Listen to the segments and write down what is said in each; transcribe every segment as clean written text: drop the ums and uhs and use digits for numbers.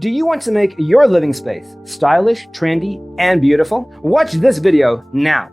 Do you want to make your living space stylish, trendy, and beautiful? Watch this video now.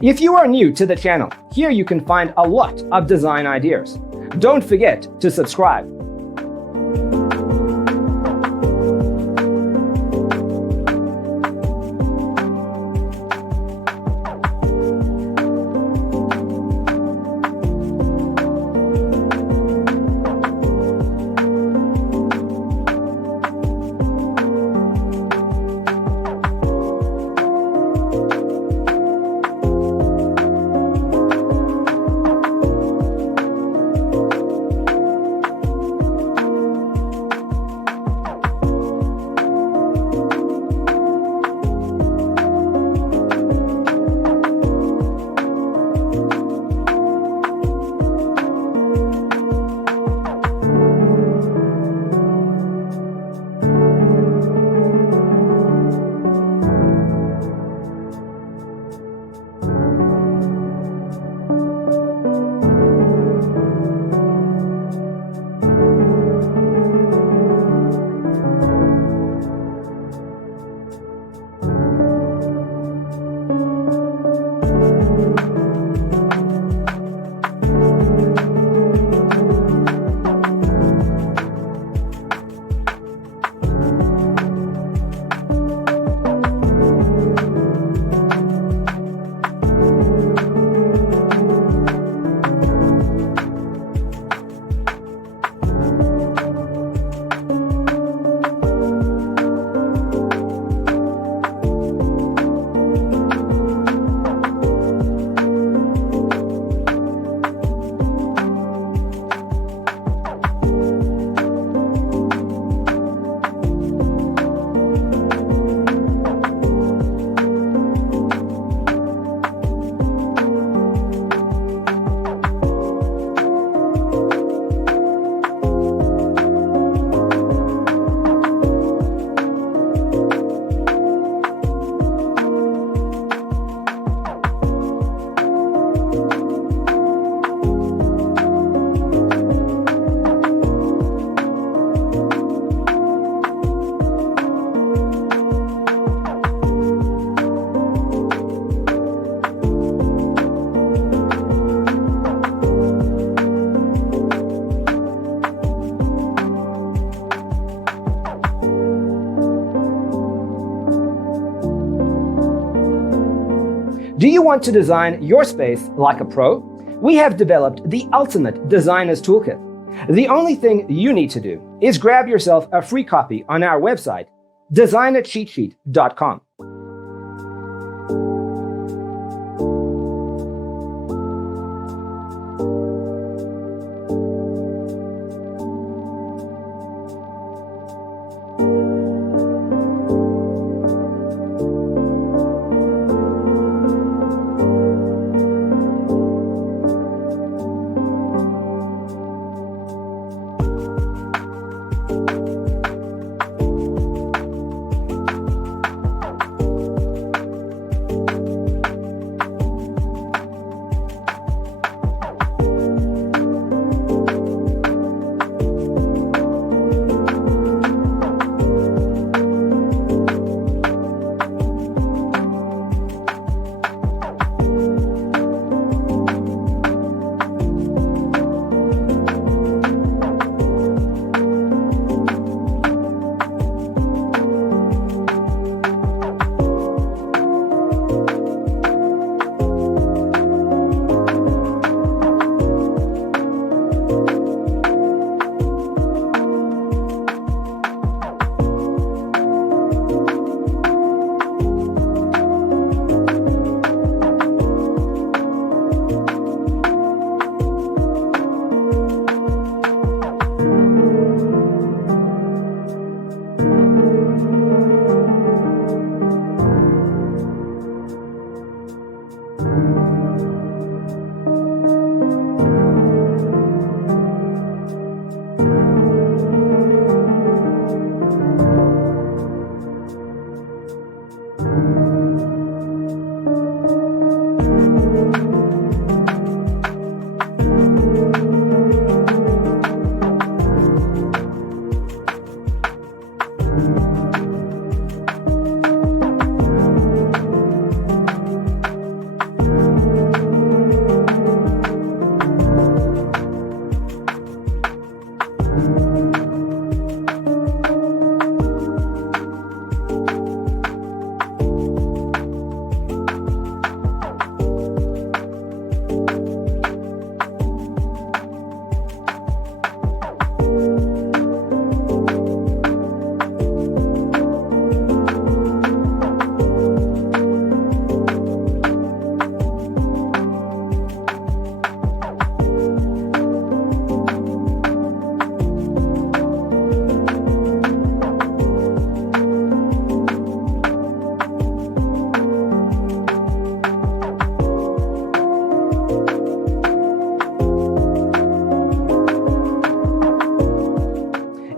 If you are new to the channel, here you can find a lot of design ideas. Don't forget to subscribe. Do you want to design your space like a pro? We have developed the ultimate designer's toolkit. The only thing you need to do is grab yourself a free copy on our website, designercheatsheet.com.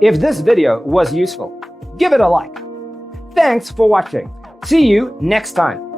If this video was useful, give it a like. Thanks for watching. See you next time.